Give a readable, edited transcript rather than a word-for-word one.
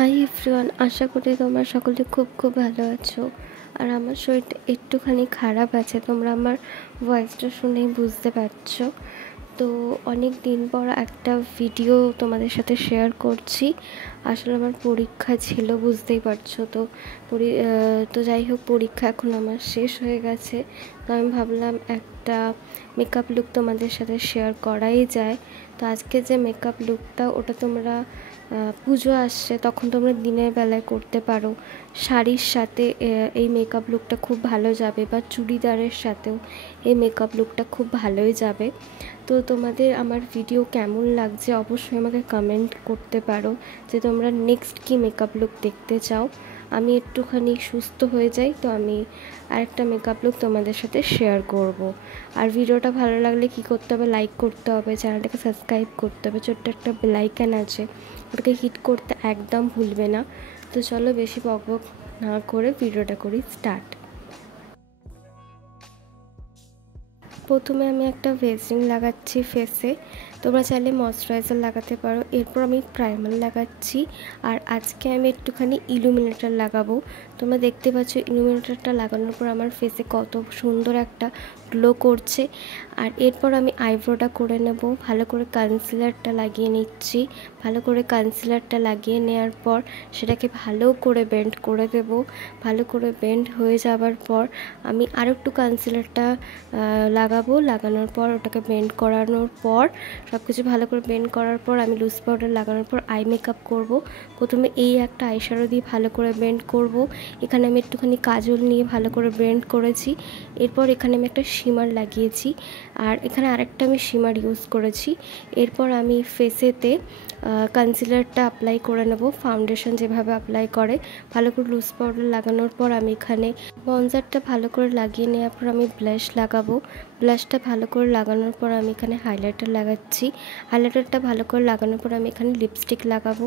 Hi everyone, আশা করি তোমরা সকলে খুব খুব ভালো আছো। আর আমার শরীরটা একটুখানি খারাপ আছে, তোমরা আমার ভয়েসটা শুনেই বুঝতে পারছো। তো অনেক দিন পর একটা ভিডিও তোমাদের সাথে শেয়ার করছি। আসলে আমার পরীক্ষা ছিল, বুঝতেই পারছো। তো যাই হোক, পরীক্ষা এখন আমার শেষ হয়ে গেছে। তো আমি ভাবলাম একটা মেকআপ লুক তোমাদের সাথে শেয়ার করাই যায়। তো আজকে যে মেকআপ লুকটা, ওটা তোমরা পুজো আসছে তখন তোমরা দিনের বেলায় করতে পারো। শাড়ির সাথে এই মেকআপ লুকটা খুব ভালো যাবে, বা চুড়িদারের সাথেও এই মেকআপ লুকটা খুব ভালোই যাবে। তো তোমাদের আমার ভিডিও কেমন লাগছে অবশ্যই আমাকে কমেন্ট করতে পারো যে তোমরা নেক্সট কি মেকআপ লুক দেখতে চাও। আমি একটুখানি সুস্থ হয়ে যাই, তো আমি আরেকটা মেকআপ লুক তোমাদের সাথে শেয়ার করব। আর ভিডিওটা ভালো লাগলে কি করতে হবে, লাইক করতে হবে, চ্যানেলটাকে সাবস্ক্রাইব করতে হবে, ছোট্ট একটা বেল আইকন আছে, ওটাকে হিট করতে একদম ভুলবে না। তো চলো বেশি বকবক না করে ভিডিওটা করি স্টার্ট। প্রথমে আমি একটা ভেজিং লাগাচ্ছি ফেসে, তোমরা চাইলে ময়শ্চারাইজার লাগাতে পারো। এরপর আমি প্রাইমার লাগাচ্ছি, আর আজকে আমি একটুখানি ইলুমিনেটর লাগাবো। তোমরা দেখতে পাচ্ছ ইলুমিনেটরটা লাগানোর পর আমার ফেসে কত সুন্দর একটা গ্লো করছে। আর এরপর আমি আইব্রোটা করে নেব, ভালো করে কনসিলারটা লাগিয়ে নিচ্ছি। ভালো করে কনসিলারটা লাগিয়ে নেওয়ার পর সেটাকে ভালো করে বেন্ড করে দেব। ভালো করে বেন্ড হয়ে যাওয়ার পর আমি আরও একটু কনসিলারটা লাগানোর পর ওটাকে বেন্ড করানোর পর সব কিছু ভালো করে বেন্ড করার পর আমি লুজ পাউডার লাগানোর পর আই মেকআপ করব। প্রথমে এই একটা আইশ্যাডো দিয়ে ভালো করে বেন্ড করব। এখানে আমি একটুখানি কাজল নিয়ে ভালো করে বেন্ড করেছি। এরপর এখানে আমি একটা শিমার লাগিয়েছি, আর এখানে আরেকটা আমি শিমার ইউজ করেছি। এরপর আমি ফেসেতে কনসিলারটা অ্যাপ্লাই করে নেব, ফাউন্ডেশন যেভাবে অ্যাপ্লাই করে। ভালো করে লুজ পাউডার লাগানোর পর আমি এখানে বনজারটা ভালো করে লাগিয়ে নেওয়ার পর আমি ব্লাশ লাগাবো। ব্লাশটা ভালো করে লাগানোর পর আমি এখানে হাইলাইটার লাগাচ্ছি। হাইলাইটারটা ভালো করে লাগানোর পর আমি এখানে লিপস্টিক লাগাবো।